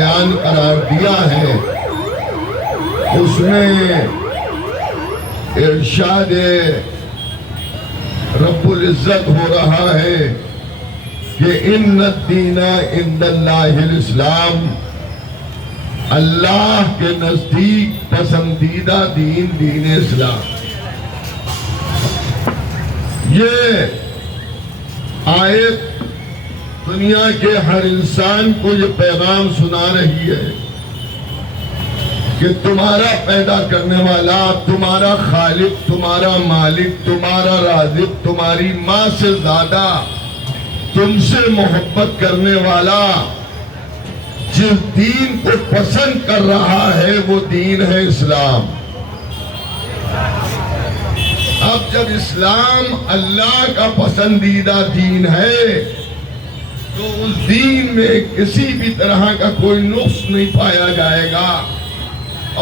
بیان قرار دیا ہے، اس میں ارشاد رب العزت ہو رہا ہے کہ ان الدین عند اللہ الاسلام، اللہ کے نزدیک پسندیدہ دین دین اسلام۔ یہ آیت دنیا کے ہر انسان کو یہ پیغام سنا رہی ہے کہ تمہارا پیدا کرنے والا، تمہارا خالق، تمہارا مالک، تمہارا رازق، تمہاری ماں سے زیادہ تم سے محبت کرنے والا جس دین کو پسند کر رہا ہے وہ دین ہے اسلام۔ اب جب اسلام اللہ کا پسندیدہ دین ہے تو اس دین میں کسی بھی طرح کا کوئی نقص نہیں پایا جائے گا،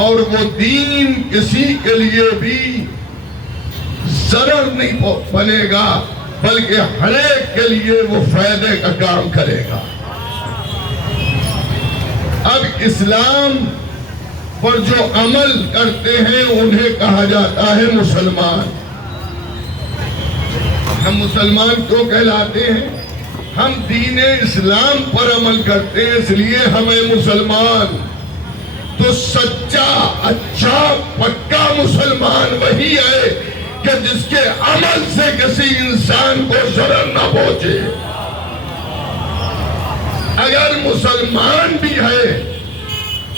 اور وہ دین کسی کے لیے بھی ضرر نہیں بنے گا، بلکہ ہر ایک کے لیے وہ فائدے کا کام کرے گا۔ اب اسلام پر جو عمل کرتے ہیں انہیں کہا جاتا ہے مسلمان۔ ہم مسلمان کیوں کہلاتے ہیں؟ ہم دین اسلام پر عمل کرتے ہیں، اس لیے ہمیں مسلمان۔ تو سچا، اچھا، پکا مسلمان وہی ہے کہ جس کے عمل سے کسی انسان کو ضرر نہ پہنچے۔ اگر مسلمان بھی ہے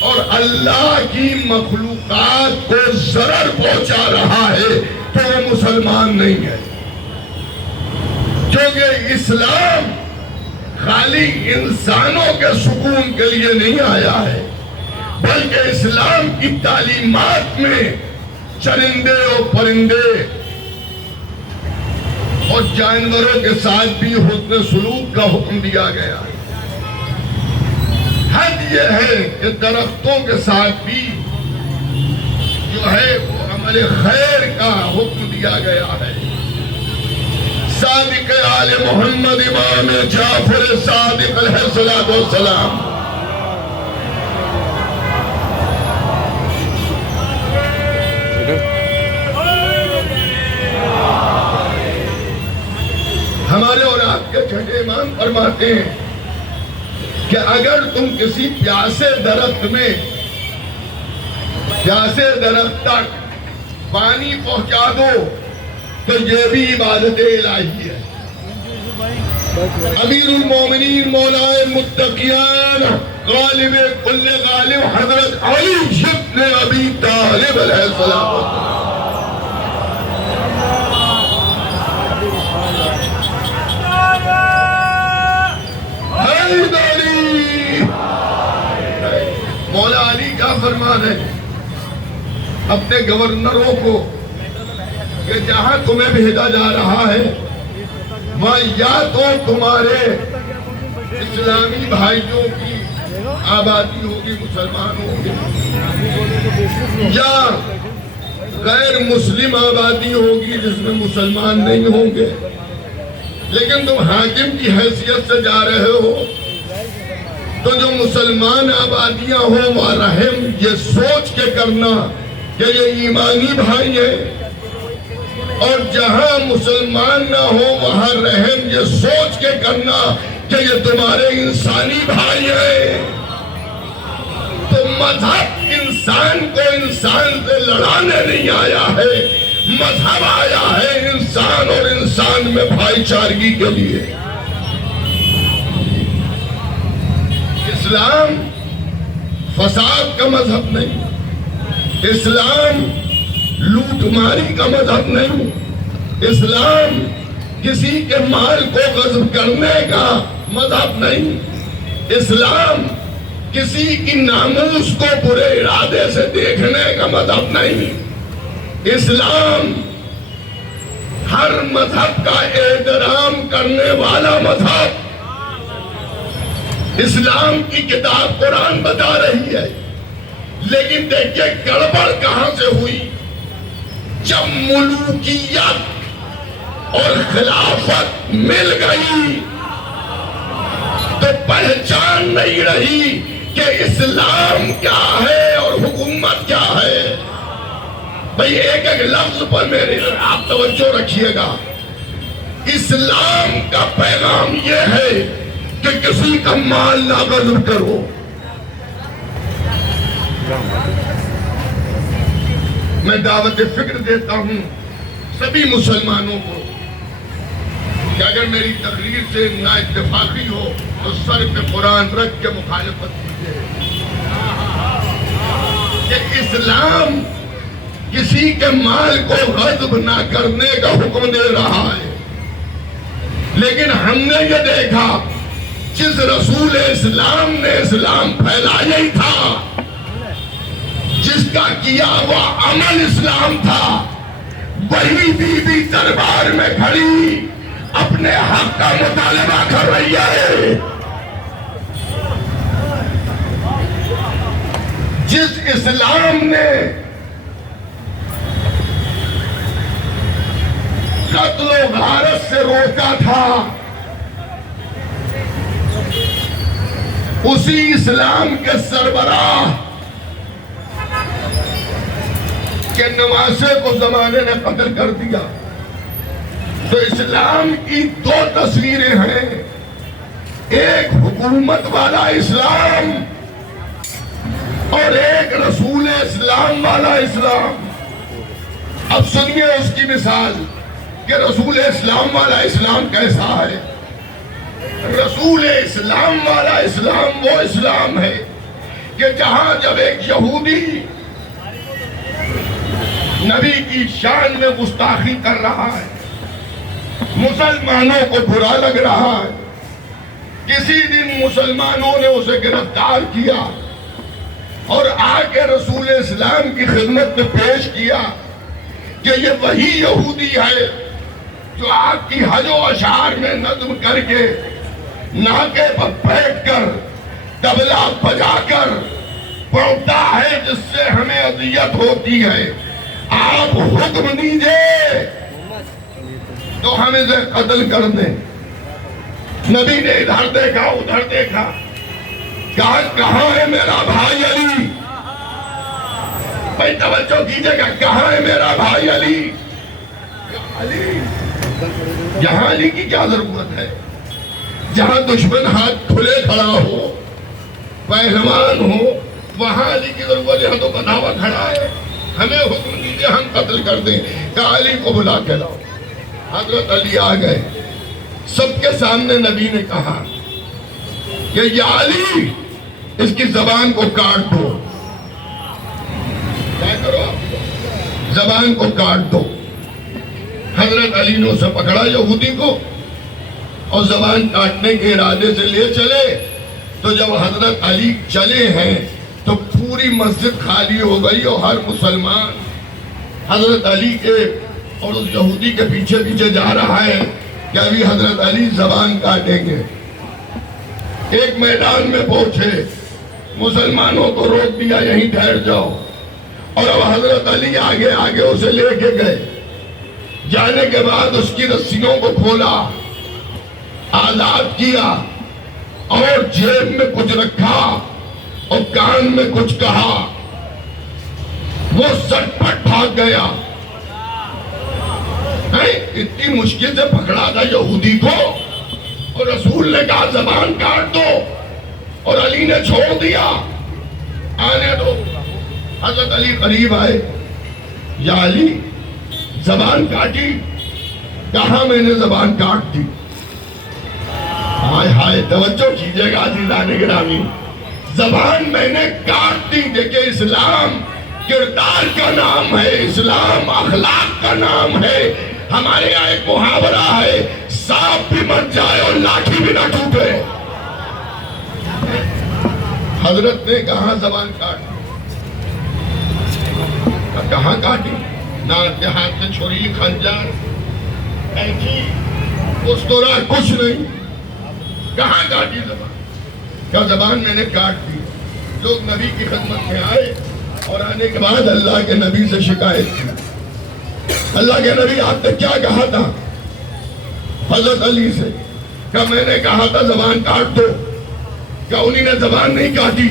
اور اللہ کی مخلوقات کو ضرر پہنچا رہا ہے تو وہ مسلمان نہیں ہے، کیونکہ اسلام خالی انسانوں کے سکون کے لیے نہیں آیا ہے، بلکہ اسلام کی تعلیمات میں چرندے اور پرندے اور جانوروں کے ساتھ بھی حسن سلوک کا حکم دیا گیا ہے۔ حد یہ ہے کہ درختوں کے ساتھ بھی جو ہے وہ عمل خیر کا حکم دیا گیا ہے۔ صادق آل محمد امام جعفر صادق علیہ السلام ہمارے اور آپ کے چھٹے امام فرماتے ہیں کہ اگر تم کسی پیاسے درخت تک پانی پہنچا دو تو یہ بھی عبادت الہی ہے۔ امیر المومنین مولائے متقیان غالب کل غالب حضرت علی ابن ابی طالب علیہ السلام مولا علی کا فرمان ہے اپنے گورنروں کو کہ جہاں تمہیں بھیجا جا رہا ہے وہاں یا تو تمہارے اسلامی بھائیوں کی آبادی ہوگی، مسلمان ہوں گے، یا غیر مسلم آبادی ہوگی جس میں مسلمان نہیں ہوں گے، لیکن تم حاکم کی حیثیت سے جا رہے ہو تو جو مسلمان آبادیاں ہوں وہاں رحم یہ سوچ کے کرنا کہ یہ ایمانی بھائی ہے، اور جہاں مسلمان نہ ہو وہاں رحم یہ سوچ کے کرنا کہ یہ تمہارے انسانی بھائی ہیں۔ تو مذہب انسان کو انسان سے لڑانے نہیں آیا ہے، مذہب آیا ہے انسان اور انسان میں بھائی چارگی کے لیے۔ اسلام فساد کا مذہب نہیں، اسلام لوٹ ماری کا مذہب نہیں، اسلام کسی کے مال کو غصب کرنے کا مذہب نہیں، اسلام کسی کی ناموس کو برے ارادے سے دیکھنے کا مذہب نہیں، اسلام ہر مذہب کا احترام کرنے والا مذہب۔ اسلام کی کتاب قرآن بتا رہی ہے، لیکن دیکھیں گڑبڑ کہاں سے ہوئی؟ جب ملوکیت اور خلافت مل گئی تو پہچان نہیں رہی کہ اسلام کیا ہے اور حکومت کیا ہے. بھئی ایک ایک لفظ پر میرے آپ توجہ رکھیے گا. اسلام کا پیغام یہ ہے کہ کسی کا مال نہ غصب کرو. میں دعوت فکر دیتا ہوں سبھی مسلمانوں کو کہ اگر میری تقریر سے نا اتفاقی ہو تو سر پہ قرآن رکھ کے مخالفت کیجیے. کہ اسلام کسی کے مال کو غصب نہ کرنے کا حکم دے رہا ہے. لیکن ہم نے یہ دیکھا جس رسول اسلام نے اسلام پھیلایا ہی تھا, جس کا کیا ہوا عمل اسلام تھا, وہی بی بی دربار میں کھڑی اپنے حق کا مطالبہ کر رہی ہے. جس اسلام نے قتل و غارت سے روکا تھا, اسی اسلام کے سربراہ کہ نواسے کو زمانے نے قتل کر دیا. تو اسلام کی دو تصویریں ہیں, ایک حکومت والا اسلام اور ایک رسول اسلام والا اسلام. اب سنیے اس کی مثال کہ رسول اسلام والا اسلام کیسا ہے. رسول اسلام والا اسلام وہ اسلام ہے کہ جہاں جب ایک یہودی نبی کی شان میں گستاخی کر رہا ہے, مسلمانوں کو برا لگ رہا ہے, کسی دن مسلمانوں نے اسے گرفتار کیا اور آ کے رسول اسلام کی خدمت میں پیش کیا کہ یہ وہی یہودی ہے جو آپ کی حج و اشعار میں نظم کر کے ناکے پر بیٹھ کر طبلہ بجا کر پڑھتا ہے, جس سے ہمیں اذیت ہوتی ہے. آپ حکم دیجئے تو ہم اسے قتل کر دیں. نبی نے ادھر دیکھا ادھر دیکھا, کہا کہاں ہے میرا بھائی علی. بھائی توجہ کیجئے گا, کہاں ہے میرا بھائی علی. علی یہاں علی کی کیا ضرورت ہے؟ جہاں دشمن ہاتھ کھلے کھڑا ہو, پہلوان ہو, وہاں علی کی ضرورت. یہاں تو بندھاوا کھڑا ہے, ہمیں حکم دیجئے ہم قتل کر دیں. کہا علی کو بلا کے لاؤ. حضرت علی آ گئے. سب کے سامنے نبی نے کہا کہ یا علی اس کی زبان کو کاٹ دو. کیا کرو؟ زبان کو کاٹ دو. حضرت علی نے اسے پکڑا یہودی کو اور زبان کاٹنے کے ارادے سے لے چلے. تو جب حضرت علی چلے ہیں تو پوری مسجد خالی ہو گئی اور ہر مسلمان حضرت علی کے اور اس یہودی کے پیچھے پیچھے جا رہا ہے کہ ابھی حضرت علی زبان کاٹیں گے. ایک میدان میں پہنچے, مسلمانوں کو روک دیا یہیں ٹھہر جاؤ, اور اب حضرت علی آگے آگے اسے لے کے گئے. جانے کے بعد اس کی رسیوں کو کھولا, آزاد کیا اور جیب میں کچھ رکھا اور کان میں کچھ کہا. وہ سٹ پٹ بھاگ گیا. اتنی مشکل سے پکڑا تھا یہودی کو اور رسول نے کہا زبان کاٹ دو, اور علی نے چھوڑ دیا. آنے دو. حضرت علی قریب آئے. یا علی زبان کاٹی؟ کہاں میں نے زبان کاٹ دی. ہائے ہائے توجہ کیجئے گا عزیزان گرامی, زبان میں نے کاٹ دی. دیکھیں اسلام کردار کا نام ہے, اسلام اخلاق کا نام ہے. ہمارے یہاں ایک محاورہ ہے, سانپ بھی مر جائے اور لاٹھی بھی نہ ٹوٹے. حضرت نے کہاں زبان کاٹی؟ کہاں کاٹی؟ نہ کے ہاتھ میں چھری, خنجر, اینچی, اس طرح کچھ نہیں. کہاں کاٹی زبان؟ کیا زبان میں نے کاٹ دی. لوگ نبی کی خدمت میں آئے اور آنے کے بعد اللہ کے نبی سے شکایت کی. اللہ کے نبی آپ نے کیا کہا تھا؟ حضرت علی سے. کیا میں نے کہا تھا زبان کاٹ دو؟ کیا انہی نے زبان نہیں کاٹی؟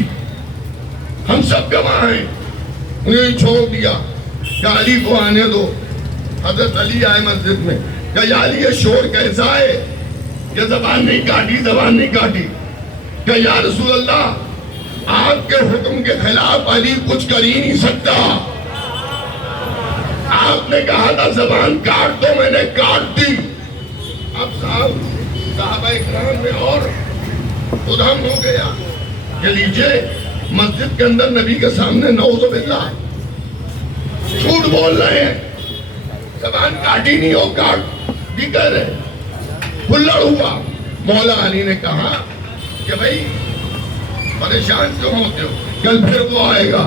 ہم سب گواہ ہیں. انہیں چھوڑ دیا کہ علی کو آنے دو. حضرت علی آئے مسجد میں کہ یا علی یہ شور کیسا ہے؟ کہ زبان نہیں کاٹی، زبان نہیں کاٹی. کہ یا رسول اللہ آپ کے حکم کے خلاف علی کچھ کر ہی نہیں سکتا. آپ نے کہا تھا زبان کاٹ دو، میں نے کاٹ دی. اب صحابہ اکرام میں اور ادھم ہو گیا کہ لیجئے مسجد کے اندر نبی کے سامنے نعوذ باللہ جھوٹ بول رہے ہیں، زبان کاٹی نہیں ہو، کاٹ بھی کہہ رہے. کھلڑ ہوا. مولا علی نے کہا کہ بھائی پریشان کیوں ہوتے ہو، کل پھر وہ آئے گا،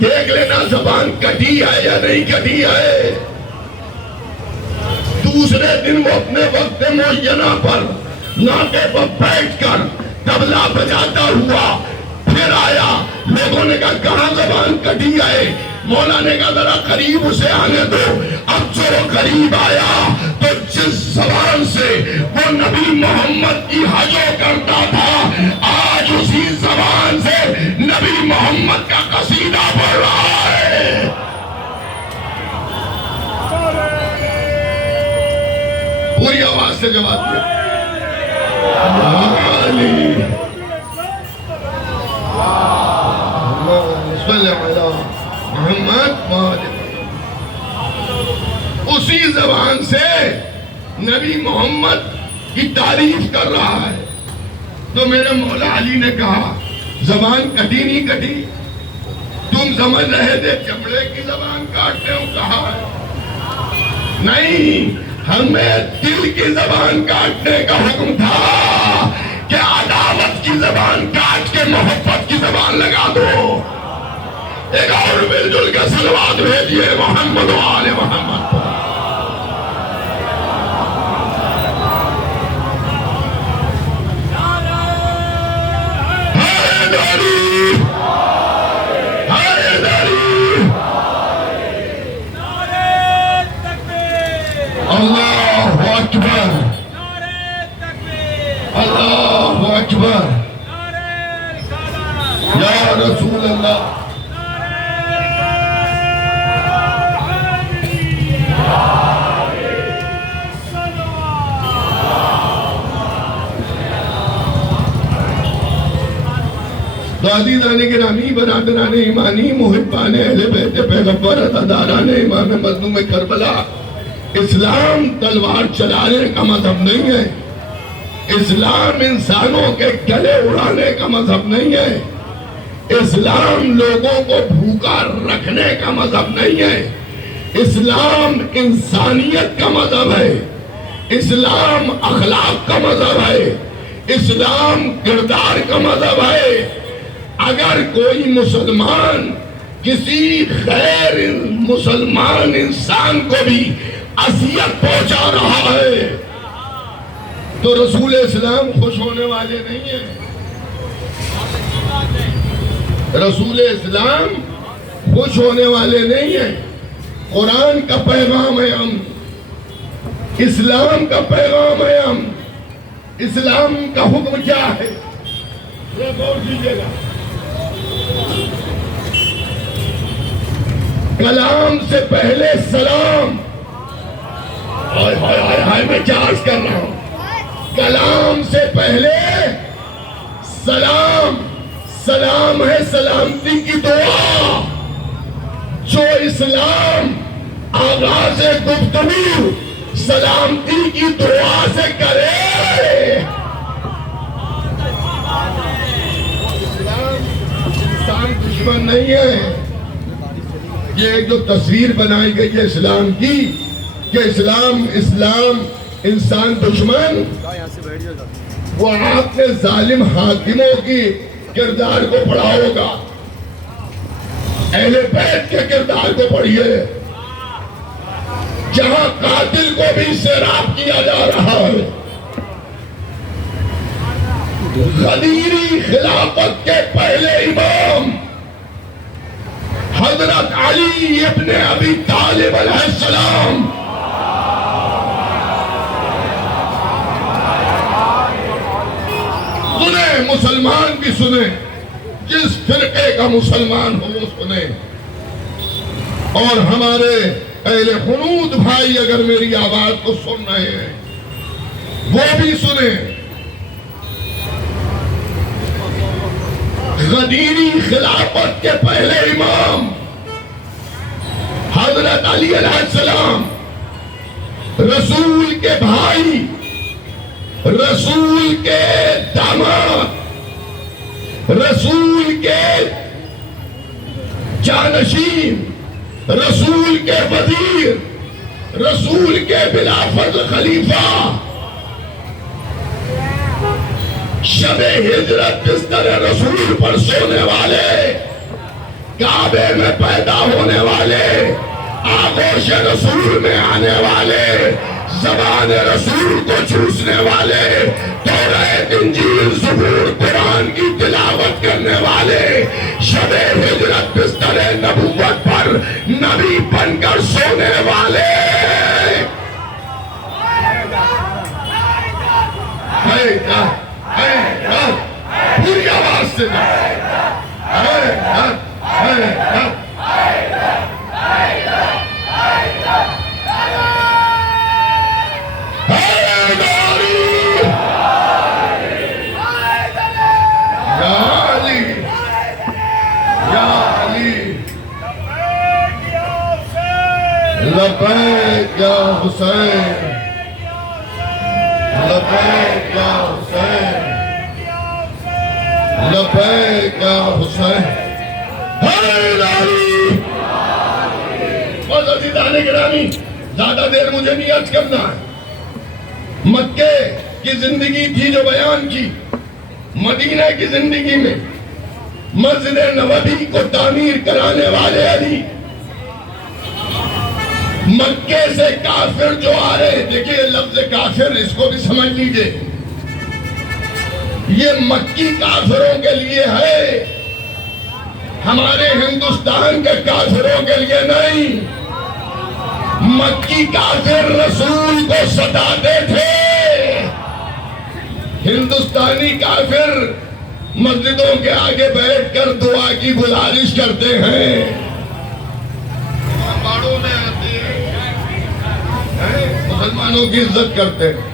دیکھ لینا زبان کٹی ہے یا نہیں کٹی ہے. دوسرے دن وہ اپنے وقت معینہ پر ناطے پر بیٹھ کر طبلہ بجاتا ہوا پھر آیا. لوگوں نے کہا کہاں زبان کٹی ہے؟ مولا نے کہا ذرا قریب اسے آنے دو. اب جو وہ قریب آیا تو جس زبان سے وہ نبی محمد کی حجو کرتا تھا، آج اسی زبان سے نبی محمد کا قصیدہ پڑھ رہا ہے. پوری آواز سے جواب دیا. محمد اسی زبان سے نبی محمد کی تعریف کر رہا ہے. تو میرے مولا علی نے کہا زبان کٹی نہیں کٹی، تم سمجھ رہے تھے چمڑے کی زبان کاٹنے کو کہا ہے؟ نہیں، ہمیں دل کی زبان کاٹنے کا حکم تھا کہ عداوت کی زبان کاٹ کے محبت کی زبان لگا دو. ایک اور مل جل کے صلوات بھیجیے محمد و آل محمد. اللہ اکبر، اللہ اکبر، یا رسول اللہ. تو عزیزان گرامی، برادران ایمانی، محبان اہل بیت پیغمبر، عزاداران امام مظلوم کربلا، اسلام تلوار چلانے کا مذہب نہیں ہے. اسلام انسانوں کے گلے اڑانے کا مذہب نہیں ہے. اسلام لوگوں کو بھوکا رکھنے کا مذہب نہیں ہے. اسلام انسانیت کا مذہب ہے. اسلام اخلاق کا مذہب ہے. اسلام کردار کا مذہب ہے. اگر کوئی مسلمان کسی غیر مسلمان انسان کو بھی اذیت پہنچا رہا ہے تو رسول اسلام خوش ہونے والے نہیں ہیں. رسول اسلام خوش ہونے والے نہیں ہیں. قرآن کا پیغام ہے امن، اسلام کا پیغام ہے امن. اسلام کا حکم کیا ہے؟ غور کیجیے گا. کلام سے پہلے سلام. ہائے ہائے ہائے ہائے، میں چارج کر رہا ہوں. کلام سے پہلے سلام. سلام ہے سلامتی کی دعا. جو اسلام آغاز گفتگو سلامتی کی دعا سے کرے. اسلام دشمن نہیں ہے. یہ ایک جو تصویر بنائی گئی ہے اسلام کی کہ اسلام انسان دشمن، وہ آپ نے ظالم حاکموں کی کردار کو پڑھا ہوگا. اہل بیت کے کردار کو پڑھیے، جہاں قاتل کو بھی سیراب کیا جا رہا ہے. غدیری خلافت کے پہلے امام حضرت علی ابن ابی طالب علیہ السلام سنیں، مسلمان بھی سنیں. جس فرقے کا مسلمان ہو وہ سنے، اور ہمارے اہل حنود بھائی اگر میری آواز کو سن رہے ہیں وہ بھی سنیں۔ غدیری خلافت کے پہلے امام حضرت علی علیہ السلام، رسول کے بھائی، رسول کے داماد، رسول کے جانشین، رسول کے وزیر، رسول کے بلا فضل خلیفہ، شب ہجرت بستر رسول پر سونے والے، کعبے میں پیدا ہونے والے، آغوش رسول میں آنے والے، زبان رسول کو چوسنے والے، توریت انجیل زبور قرآن کی تلاوت کرنے والے، شب ہجرت بستر نبوت پر نبی بن کر سونے والے، پوری آواز سے لبیک یا حسین، لبیک یا حسین، لبیک یا حسین، حیدر علی۔ بس عزیزان گرامی، زیادہ دیر مجھے نہیں عرض کرنا ہے۔ مکے کی زندگی تھی جو بیان کی، مدینہ کی زندگی میں مسجد نبوی کو تعمیر کرانے والے علی، مکے سے کافر جو آ رہے، دیکھیں لفظ کافر اس کو بھی سمجھ لیجئے، یہ مکی کافروں کے لیے ہے، ہمارے ہندوستان کے کافروں کے لیے نہیں۔ مکی کافر رسول کو ستاتے تھے، ہندوستانی کافر مسجدوں کے آگے بیٹھ کر دعا کی گزارش کرتے ہیں، باڑوں میں آتے ہیں، مسلمانوں کی عزت کرتے ہیں۔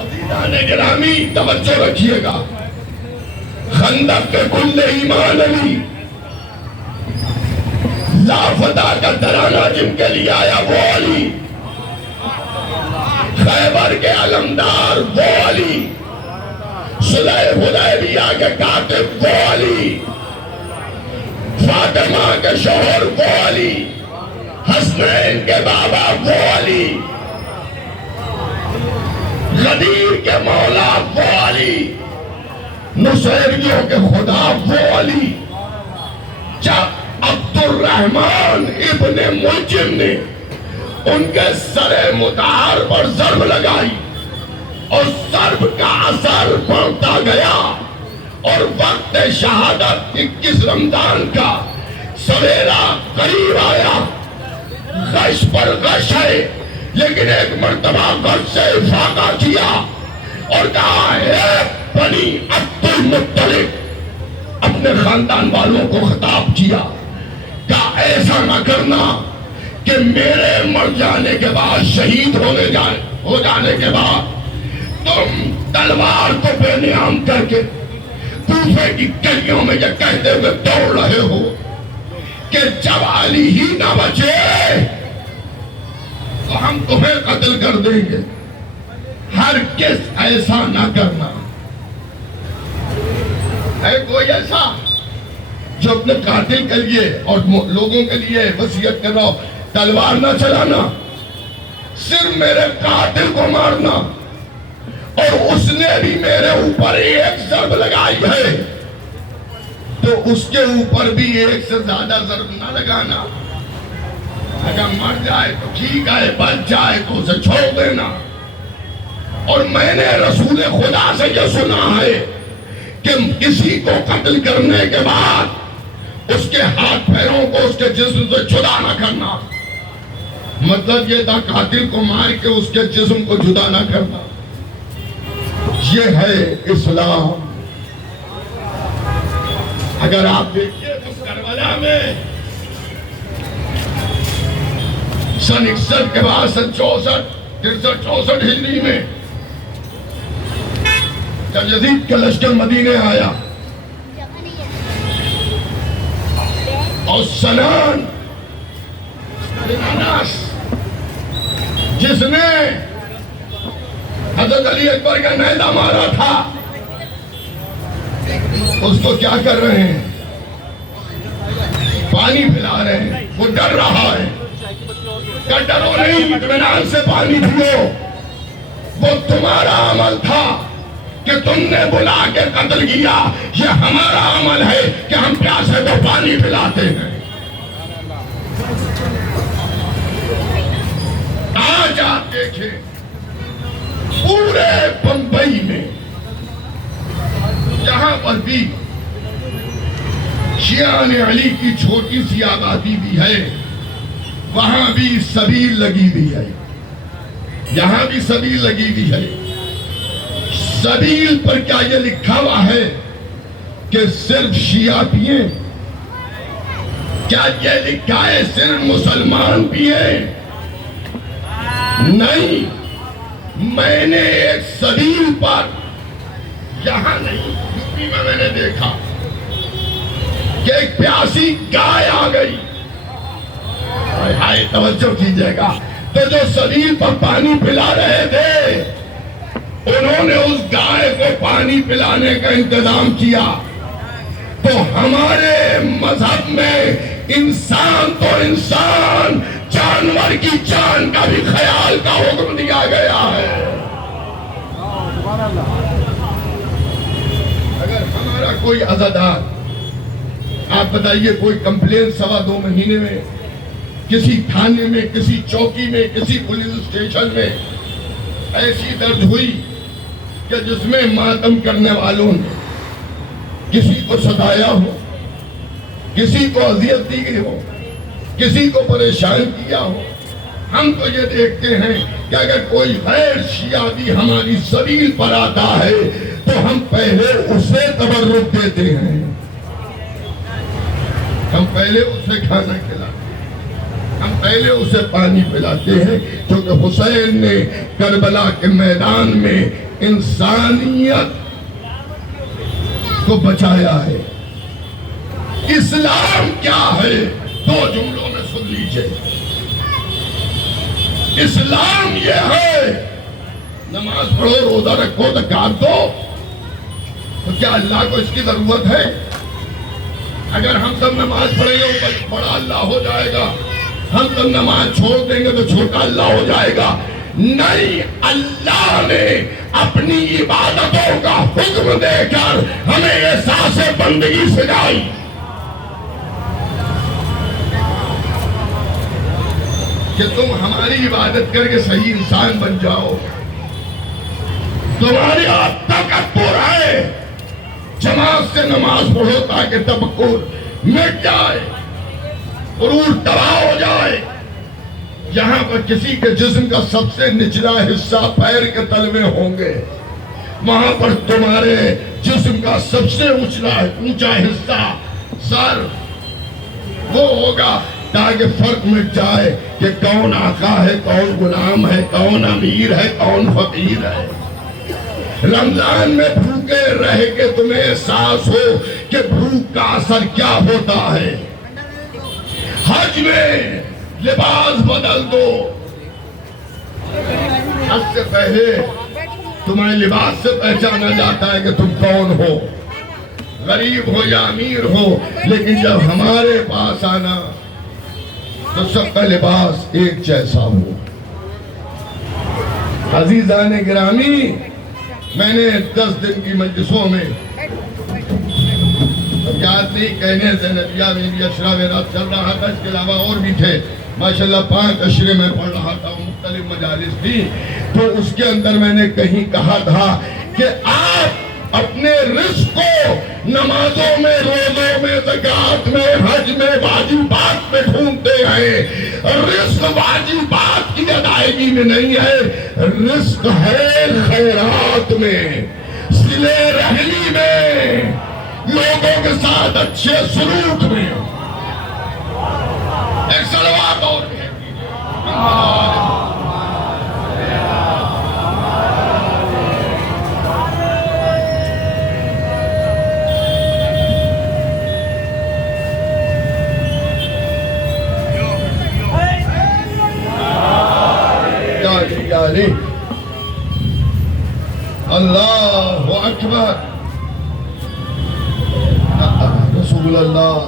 عزیزان گرامی توجہ رکھیے گا، خندق کے کل ایمان علی، لافتہ کا ترانہ جن کے لیے آیا وہ علی، خیبر کے علمدار وہ علی، صلح حدیبیہ کے کاتب وہ علی، فاطمہ کے شوہر وہ علی، حسنین کے بابا وہ علی، غدیر کے مولا وہ علی، نصیریوں کے خدا وہ علی۔ جب عبد الرحمن ابن ملجم نے ان کے سر متعار پر ضرب لگائی اور ضرب کا اثر بڑھتا گیا اور وقت شہادت 21 رمضان کا سویرا قریب آیا، غش پر غش ہے لیکن ایک مرتبہ غش سے افاقہ کیا اور کہا اے بنی عبد المطلب، اپنے خاندان والوں کو خطاب کیا، کہا ایسا نہ کرنا کہ میرے مر جانے کے بعد، شہید ہو جانے کے بعد تم تلوار کو بے نیام کر کے کوفے کی گلیوں میں یہ کہتے ہوئے دوڑ رہے ہو کہ جب علی ہی نہ بچے تو ہم تمہیں قتل کر دیں گے۔ ہرگز ایسا نہ کرنا۔ ہے کوئی ایسا جو اپنے قاتل کے لیے اور لوگوں کے لیے وصیت کر رہا ہو تلوار نہ چلانا، صرف میرے قاتل کو مارنا، اور اس نے بھی میرے اوپر ایک ضرب لگائی ہے تو اس کے اوپر بھی ایک سے زیادہ ضرب نہ لگانا، اگر مر جائے تو ٹھیک ہے، بچ جائے تو اسے چھوڑ دینا۔ اور میں نے رسول خدا سے یہ سنا ہے کہ کسی کو قتل کرنے کے بعد اس کے ہاتھ پیروں کو اس کے جسم سے جدا نہ کرنا، مطلب یہ تھا قاتل کو مار کے اس کے جسم کو جدا نہ کرنا۔ یہ ہے اسلام۔ اگر آپ دیکھیے تو کربلا میں سن 61 کے بعد سن 64 ہجری میں جب یزید کا لشکر مدینے آیا اور سنان جس نے حضرت علی اکبر کا نیزہ مارا تھا اس کو کیا کر رہے ہیں؟ پانی پلا رہے ہیں. وہ ڈر رہا ہے کہ ڈرو نہیں، اطمینان سے پانی پیو. وہ تمہارا عمل تھا کہ تم نے بلا کے قتل کیا، یہ ہمارا عمل ہے کہ ہم پیاسے کو پانی پلاتے ہیں. آج آپ دیکھیں پورے بمبئی میں جہاں پر بھی شیعان علی کی چھوٹی سی آبادی بھی ہے وہاں بھی سبیل لگی ہوئی ہے. یہاں بھی سبیل لگی ہوئی ہے. سبیل پر کیا یہ لکھا ہوا ہے کہ صرف شیعہ پیئیں؟ کیا یہ لکھا ہے صرف مسلمان پیئیں؟ نہیں. میں نے ایک سبیل پر یہاں نہیں یوپی میں نے دیکھا کہ ایک پیاسی گائے آ گئی. ہائے توجہ کیجئے گا. تو جو سبیل پر پانی پلا رہے تھے انہوں نے اس گائے کو پانی پلانے کا انتظام کیا. تو ہمارے مذہب میں انسان تو انسان، جانور کی جان کا بھی خیال کا حکم دیا گیا ہے. اگر ہمارا کوئی عزادار، آپ بتائیے کوئی کمپلین 2.25 مہینے میں کسی تھانے میں، کسی چوکی میں، کسی پولیس اسٹیشن میں ایسی درج ہوئی کہ جس میں ماتم کرنے والوں نے کسی کو ستایا ہو، کسی کو اذیت دی گئی ہو، کسی کو پریشان کیا ہو، ہم تو یہ دیکھتے ہیں کہ اگر کوئی غیر شیعہ بھی ہماری سبیل پر آتا ہے تو ہم پہلے اسے تبرک دیتے ہیں. ہم پہلے اسے کھانا کھلاتے ہیں، ہم پہلے اسے پانی پلاتے ہیں، کیونکہ حسین نے کربلا کے میدان میں انسانیت کو بچایا ہے. اسلام کیا ہے؟ 2 جملوں میں سن لیجئے. اسلام یہ ہے نماز پڑھو، روزہ رکھو، زکات دو. تو کیا اللہ کو اس کی ضرورت ہے؟ اگر ہم سب نماز پڑھیں گے بڑا اللہ ہو جائے گا، ہم سب نماز چھوڑ دیں گے تو چھوٹا اللہ ہو جائے گا. نہیں، اللہ نے اپنی عبادتوں کا حکم دے کر ہمیں احساس بندگی سکھائی. کہ تم ہماری عبادت کر کے صحیح انسان بن جاؤ. تمہاری آپ تکبر ہے، جماعت سے نماز پڑھو تاکہ تکبر مٹ جائے، غرور تباہ ہو جائے. یہاں پر کسی کے جسم کا سب سے نچلا حصہ پیر کے تلوے ہوں گے، وہاں پر تمہارے جسم کا سب سے اونچا حصہ سر وہ ہوگا، تاکہ فرق مٹ جائے کہ کون آقا ہے، کون غلام ہے، کون امیر ہے، کون فقیر ہے. رمضان میں بھوکے رہ کے تمہیں احساس ہو کہ بھوک کا اثر کیا ہوتا ہے. حج میں لباس بدل دو. حج سے پہلے تمہیں لباس سے پہچانا جاتا ہے کہ تم کون ہو، غریب ہو یا امیر ہو. لیکن جب ہمارے پاس آنا تو سب کا لباس ایک جیسا ہو. عزیزان گرامی، میں نے 10 دن کی مجلسوں میں یاد نہیں کہنے سے نبیہ میں بھی اشرا میرا چل رہا تھا، اس کے علاوہ اور بھی تھے. ماشاءاللہ 5 اشرے میں پڑھ رہا تھا، مختلف مجالس تھی. تو اس کے اندر میں نے کہیں کہا تھا کہ آپ اپنے رزق کو نمازوں میں، روزوں میں، زکات میں، حج میں، واجبات میں ڈھونڈتے ہیں. رزق واجبات کی ادائیگی میں نہیں ہے، رزق ہے خیرات میں، صلہ رحمی میں، لوگوں کے ساتھ اچھے سلوک میں. ایک صلوات اور اللہ اکبر. رسول اللہ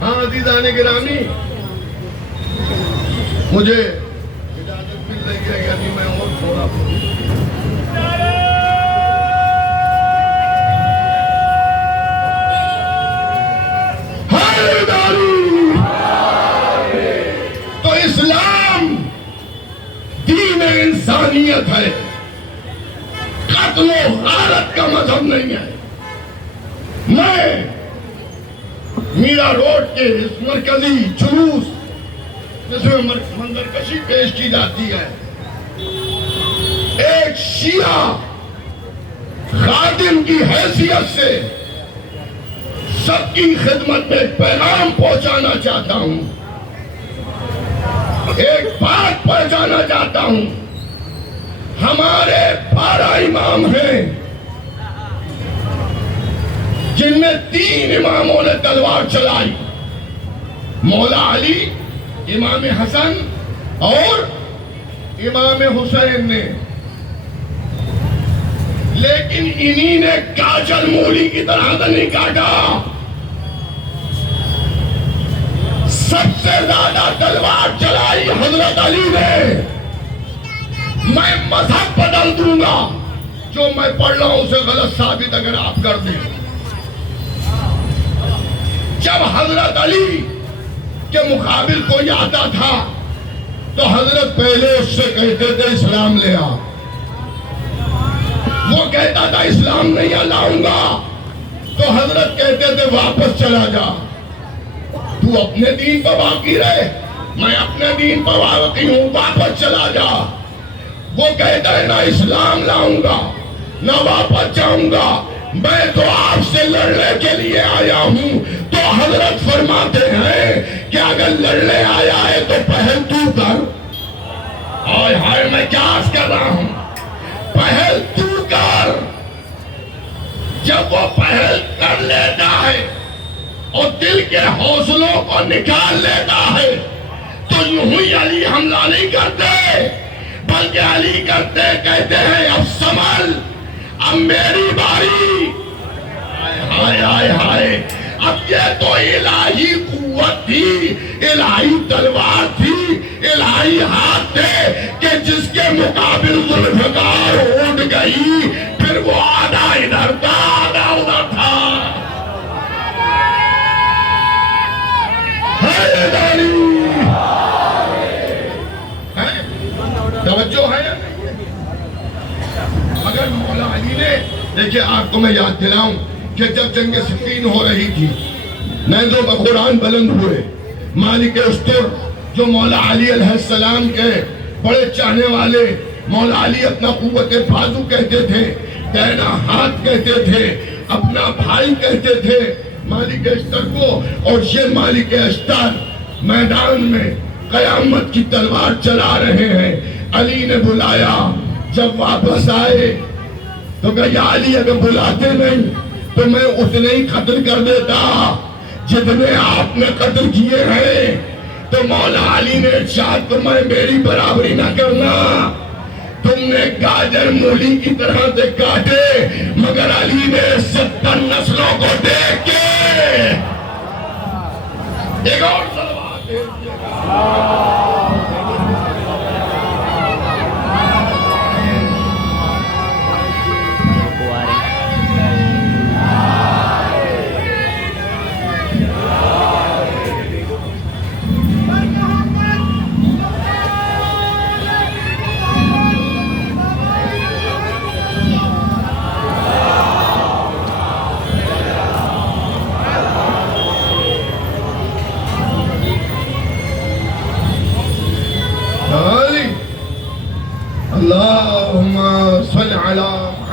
ہاں عزیزان گرامی، مجھے اجازت مل رہی ہے یعنی میں اور تھوڑا تو اسلام دین انسانیت ہے، قتل و غارت کا مذہب نہیں ہے. میں میرا روڈ کے اس مرکزی جلوس جس میں منظر کشی پیش کی جاتی ہے، ایک شیعہ خادم کی حیثیت سے سب کی خدمت میں ایک پیغام پہنچانا چاہتا ہوں، ایک بات پہنچانا چاہتا ہوں. ہمارے 12 امام ہیں جن میں 3 اماموں نے تلوار چلائی، مولا علی، امام حسن اور امام حسین نے، لیکن انہی نے کاجل مولی کی طرح سے نہیں کاٹا. سب سے زیادہ تلوار چلائی حضرت علی نے. میں مذہب بدل دوں گا، جو میں پڑھ رہا ہوں اسے غلط ثابت اگر آپ کر دیں. جب حضرت علی کے مقابل کوئی آتا تھا تو حضرت پہلے اس سے کہتے تھے اسلام لے آ. وہ کہتا تھا اسلام نہیں لاؤں گا تو حضرت کہتے تھے واپس چلا جا، تو اپنے دین پر باقی رہے، میں اپنے دین پر باقی ہوں، واپس چلا جا. وہ کہتا ہے نہ اسلام لاؤں گا نہ واپس جاؤں گا، میں تو آپ سے لڑنے کے لیے آیا ہوں. تو حضرت فرماتے ہیں کہ اگر لڑنے آیا ہے تو پہل تو کر. آئے ہائے میں کیا عرض کر رہا ہوں، پہل تو کر. جب وہ پہل کر لیتا ہے اور دل کے حوصلوں کو نکال لیتا ہے تو یوں ہی علی حملہ نہیں کرتے، بلکہ علی کرتے کہتے ہیں اب سنبھل، اب میری باری. ہائے ہائے ہائے، اب یہ تو الہی قوت تھی، الہی تلوار تھی، الہی ہاتھ تھے کہ جس کے مقابل ذوالفقار اٹھ گئی، پھر وہ آدھا ادھر تھا آدھا ادھر تھا. توجہ ہے مگر مولا علی نے دیکھیں. آپ کو میں یاد دلاؤں کہ جب جنگ صفین ہو رہی تھی، نیزوں بقرآن بلند ہوئے. مالک اشتر جو مولا علی علیہ السلام کے بڑے چاہنے والے، مولا علی اپنا قوت بازو کہتے تھے، دائنا ہاتھ کہتے تھے، اپنا بھائی کہتے تھے مالک اشتر کو. اور یہ مالک اشتر میدان میں قیامت کی تلوار چلا رہے ہیں. علی نے بلایا، جب واپس آئے تو کہا یا علی اگر بلاتے نہیں تو میں اتنے ہی قتل کر دیتا جتنے آپ نے قتل کیے ہیں. تو مولا علی نے ارشاد فرمایا میری برابری نہ کرنا، تم نے گاجر مولی کی طرح سے کاٹے، مگر علی نے 70 نسلوں کو دیکھ کے ایک اور صلوات دے دیا.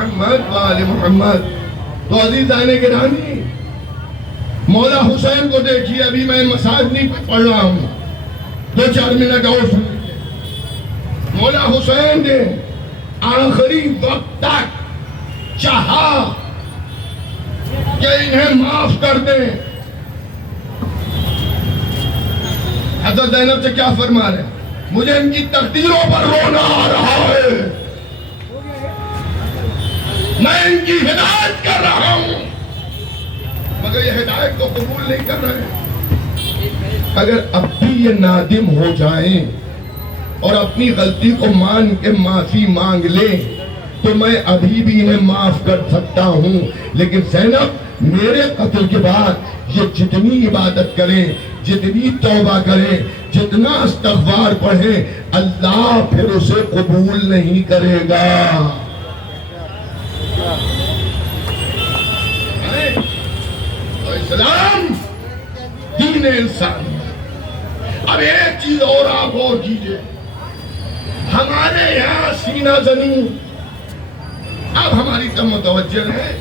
محمد وآل محمد۔ تو عزیزان گرامی، مولا حسین کو دیکھیے، ابھی میں مسائل نہیں پڑھ رہا ہوں، 2-4 منٹ اور سن لیجیے۔ مولا حسین نے آخری وقت تک چاہا کہ انہیں معاف کر دیں۔ حضرت زینب سے کیا فرما رہے ہیں؟ مجھے ان کی تقدیروں پر رونا آ رہا ہے، میں ان کی ہدایت کر رہا ہوں مگر یہ ہدایت کو قبول نہیں کر رہے۔ اگر اب بھی یہ نادم ہو جائیں اور اپنی غلطی کو مان کے معافی مانگ لیں تو میں ابھی بھی انہیں معاف کر سکتا ہوں، لیکن زینب میرے قتل کے بعد یہ جتنی عبادت کریں، جتنی توبہ کریں، جتنا استغفار پڑھیں، اللہ پھر اسے قبول نہیں کرے گا۔ تو اسلام دین انسان۔ اب ایک چیز اور آپ اور کیجئے، ہمارے یہاں سینہ زنی، اب ہماری طرف متوجہ ہے،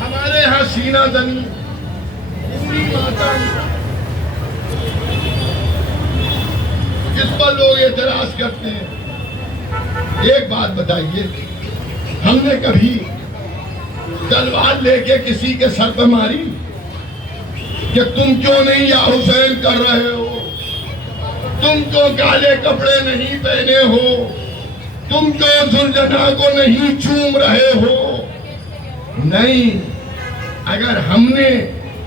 ہمارے یہاں سینہ زنی، جس پر لوگ اعتراض کرتے ہیں۔ ایک بات بتائیے، ہم نے کبھی تلوار لے کے کسی کے سر پہ ماری کہ تم کیوں نہیں یا حسین کر رہے ہو، تم کیوں کالے کپڑے نہیں پہنے ہو، تم کیوں زلجنا کو نہیں چوم رہے ہو؟ نہیں، اگر ہم نے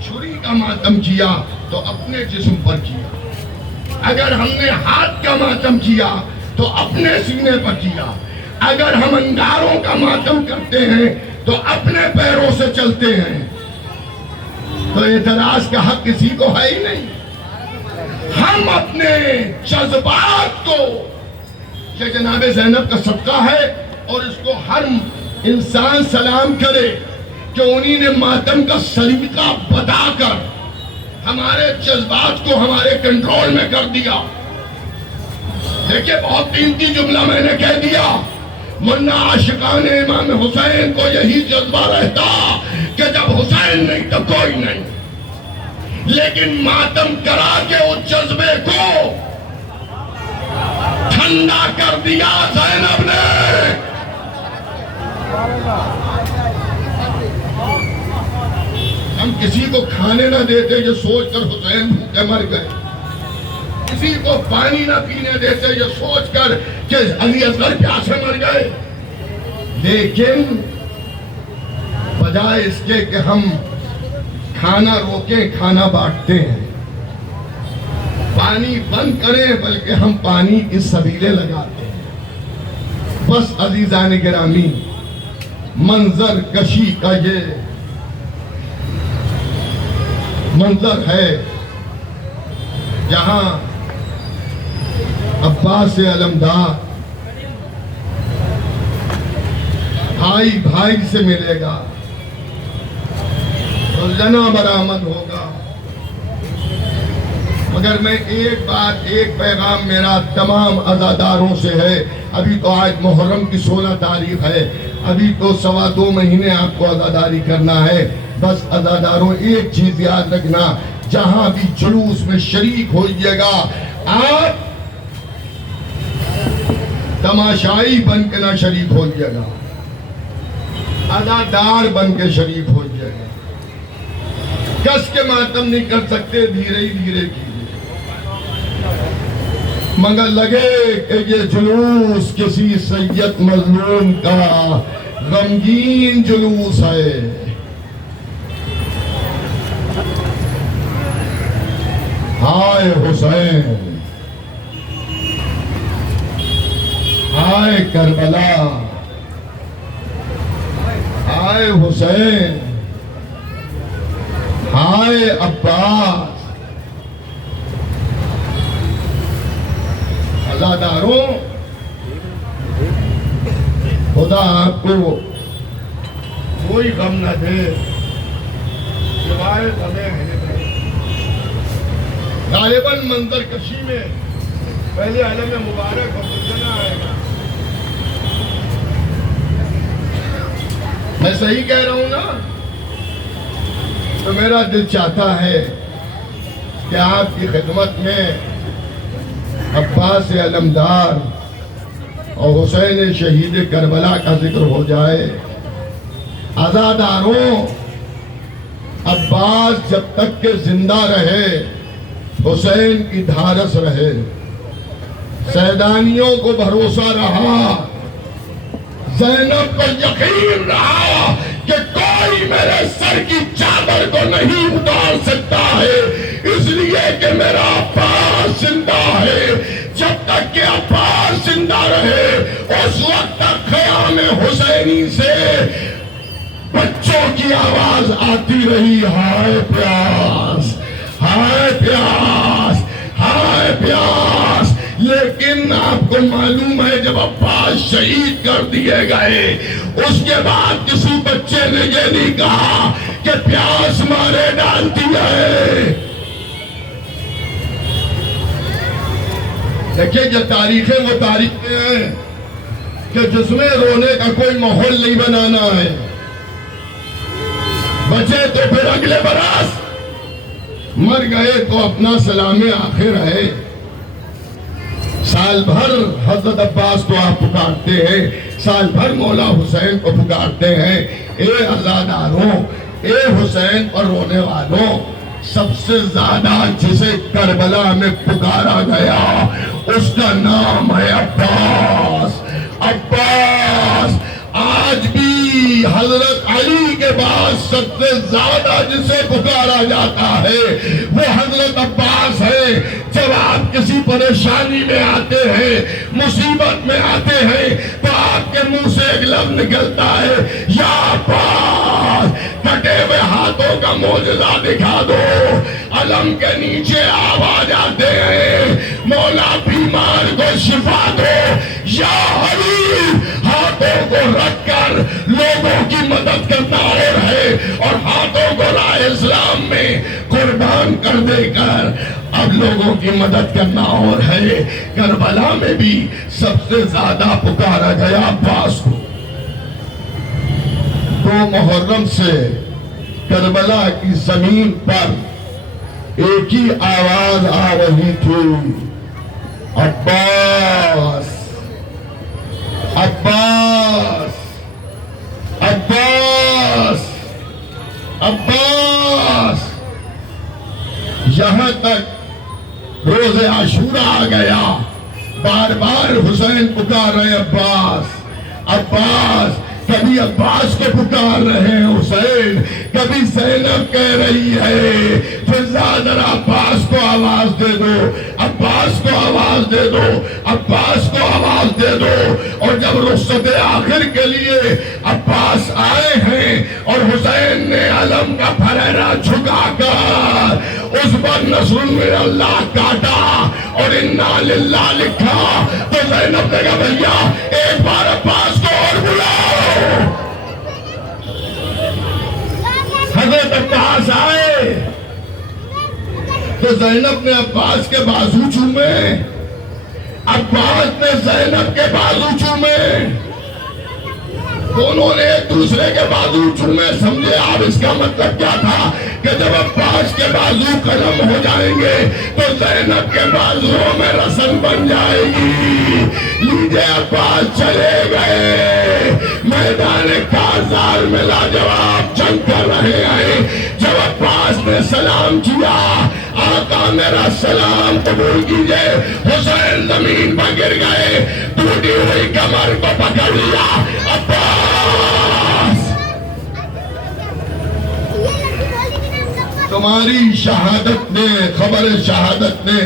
چھری کا ماتم کیا تو اپنے جسم پر کیا، اگر ہم نے ہاتھ کا ماتم کیا تو اپنے سینے پر کیا، اگر ہم انگاروں کا ماتم کرتے ہیں تو اپنے پیروں سے چلتے ہیں۔ تو اعتراض کا حق کسی کو ہے ہی نہیں۔ ہم اپنے جذبات کو، کہ جناب زینب کا صدقہ ہے اور اس کو ہر انسان سلام کرے کہ انہی نے ماتم کا سلیقہ بتا کر ہمارے جذبات کو ہمارے کنٹرول میں کر دیا۔ دیکھیں، بہت قیمتی جملہ میں نے کہہ دیا، ورنہ عاشقان امام حسین کو یہی جذبہ رہتا کہ جب حسین نہیں تو کوئی نہیں، لیکن ماتم کرا کے اس جذبے کو ٹھنڈا کر دیا زینب نے۔ ہم کسی کو کھانے نہ دیتے یہ سوچ کر حسین بھوکے مر گئے، کسی کو پانی نہ پینے دیتے یہ سوچ کر کہ علی اصغر پیاسے مر گئے، لیکن بجائے اس کے کہ ہم کھانا روکیں کھانا بانٹتے ہیں، پانی بند کریں بلکہ ہم پانی کی سبیلیں لگاتے ہیں۔ بس عزیزان گرامی، منظر کشی کا یہ منظر ہے جہاں عباس علمدار بھائی بھائی سے ملے گا، زلجنا برآمد ہوگا۔ مگر میں ایک بات، ایک پیغام میرا تمام عزاداروں سے ہے۔ ابھی تو آج محرم کی 16 تاریخ ہے، ابھی تو 2.25 مہینے آپ کو عزاداری کرنا ہے۔ بس عزاداروں ایک چیز یاد رکھنا، جہاں بھی جلوس میں شریک ہوئیے گا، آپ تماشائی بن کے نہ شریک ہوئیے گا، عزادار بن کے شریک ہوئیے گا۔ کس کے ماتم نہیں کر سکتے، دھیرے ہی دھیرے کیجیے، مگر لگے کہ یہ جلوس کسی سید مظلوم کا غمگین جلوس ہے۔ ہائے حسین، ہائے کربلا، ہائے حسین، ہائے عباس۔ عزاداروں، خدا آپ کو کوئی غم نہ دے سوائے غم ہدایت۔ غالباً منظر کشی میں پہلے علم مبارک اور زلجنا آئے گا۔ میں صحیح کہہ رہا ہوں نا؟ تو میرا دل چاہتا ہے کہ آپ کی خدمت میں عباس علمدار اور حسین شہید کربلا کا ذکر ہو جائے۔ عزاداروں، عباس جب تک کہ زندہ رہے حسین کی دھارس رہے۔ سیدانیوں کو بھروسہ رہا، زینب کو یقین رہا کہ کوئی میرے سر کی چادر کو نہیں اتار سکتا ہے، اس لیے کہ میرا عباس زندہ ہے۔ جب تک کہ عباس زندہ رہے اس وقت تک خیام حسینی سے بچوں کی آواز آتی رہی، ہائے پیاس، ہائے پیاس، ہائے پیاس۔ لیکن آپ کو معلوم ہے جب عباس شہید کر دیے گئے اس کے بعد کسی بچے نے یہ نہیں کہا کہ پیاس مارے ڈالتی ہے۔ دیکھیں یہ تاریخیں وہ تاریخیں ہیں کہ جس میں رونے کا کوئی ماحول نہیں بنانا ہے۔ بچے تو پھر اگلے برس، مر گئے تو اپنا سلام آخر ہے۔ سال بھر حضرت عباس کو آپ پکارتے ہیں، سال بھر مولا حسین کو پکارتے ہیں۔ اے عزاداروں، اے حسین پر رونے والوں، سب سے زیادہ جسے کربلا میں پکارا گیا اس کا نام ہے عباس۔ عباس آج بھی حضرت علی کے بعد سب سے زیادہ جسے پکارا جاتا ہے وہ حضرت عباس ہے۔ جب آپ کسی پریشانی میں آتے ہیں، مصیبت میں آتے ہیں تو آپ کے منہ سے ایک لفظ نکلتا ہے، یا عباس، کٹے ہوئے ہاتھوں کا معجزہ دکھا دو۔ علم کے نیچے آواز آتے ہیں، مولا بیمار کو شفا دو۔ یا علی، ہاتھوں کو رکھ کر لوگوں کی مدد کرنا اور ہے، اور ہاتھوں کو راہ اسلام میں قربان کر دے کر اب لوگوں کی مدد کرنا اور ہے۔ کربلا میں بھی سب سے زیادہ پکارا گیا عباس کو۔ 2 محرم سے کربلا کی زمین پر ایک ہی آواز آ رہی تھی، عباس، عباس، عباس، عباس۔ یہاں تک روز عاشورہ آ گیا، بار بار حسین پکار رہے عباس، عباس۔ کبھی عباس کو پکار رہے ہیں حسین، کبھی زینب کہہ رہی ہے فضا ذرا عباس کو آواز دے دو، عباس کو آواز دے دو، عباس کو آواز دے دو۔ اور جب رخصت آخر کے لیے عباس آئے ہیں اور حسین نے علم کا پھریرا جھکا کر اس پر نصر من اللہ کاٹا اور انا للہ لکھا تو زینب نے کہا بھیا ایک بار عباس کو اور بلاؤ۔ حضرت عباس آئے تو زینب نے عباس کے بازو چومے، عباس نے زینب کے بازو چومے، دونوں نے ایک دوسرے کے بازو چومے۔ سمجھے آپ اس کا مطلب کیا تھا کہ جب عباس کے بازو قلم ہو جائیں گے تو زینب کے بازوؤں میں رسن بن جائے گی۔ لیجے عباس چلے گئے، میدان کارزار میں لاجواب جنگ کر رہے ہیں۔ جب عباس نے سلام کیا، آقا میرا سلام قبول کیجئے، حسین زمین پر گر گئے، ٹوٹی ہوئی کمر کو پکڑ لیا۔ عباس، تمہاری شہادت نے، خبر شہادت نے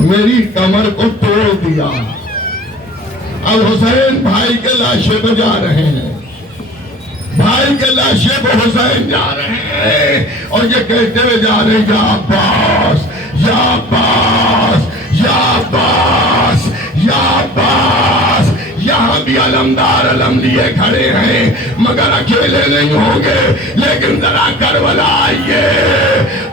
میری کمر کو توڑ دیا۔ اب حسین بھائی کے لاشے پہ جا رہے ہیں، بھائی کے لاشے پہ حسین جا رہے ہیں اور یہ کہتے ہوئے جا رہے ہیں یا عباس، یا عباس، یا عباس، یا عباس۔ یہاں بھی علمدار علم لیے کھڑے ہیں مگر اکیلے نہیں ہوں گے، لیکن ذرا کربلا آئیے،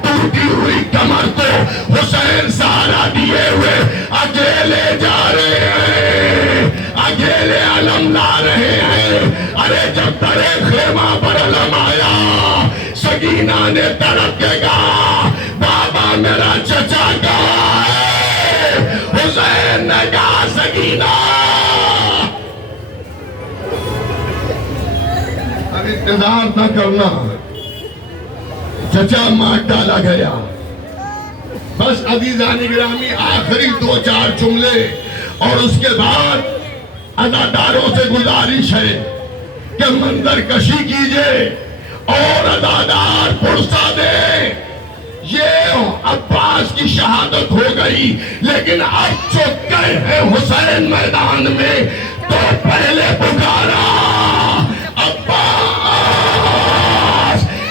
ٹوٹی ہوئی کمر کو حسین سہارا دیے ہوئے اکیلے جا رہے ہیں، اکیلے علم لا رہے ہیں۔ ارے جب ترے خیمہ پر علم آیا سکینہ نے تڑپ کے کہا بابا میرا چچا کہاں ہے؟ حسین نے کہا سکینہ اب انتظار نہ کرنا، چچا مار ڈالا گیا۔ بس عزیزان گرامی آخری 2-4 جملے اور اس کے بعد اداداروں سے گزارش ہے کہ منظر کشی کیجئے اور ادادار پرسہ دے۔ یہ عباس کی شہادت ہو گئی، لیکن اب جو گئے ہیں حسین میدان میں تو پہلے پکارا عباس،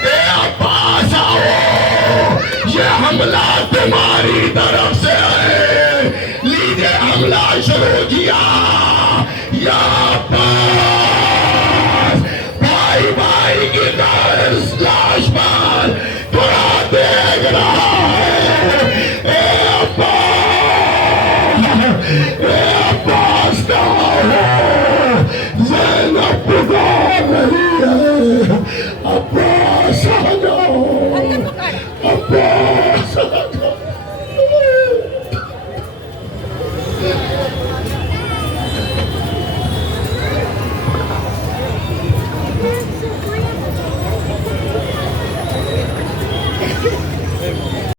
اے عباس آؤ، یہ حملہ تمہاری طرف سے ہے، لیجئے حملہ شروع کیا۔ یا عباس، بھائی بھائی کی لاش پر ترا دیکھ رہا ہے۔ اے عباس کہاں ہو؟ زینب پکار رہی ہے۔ عباس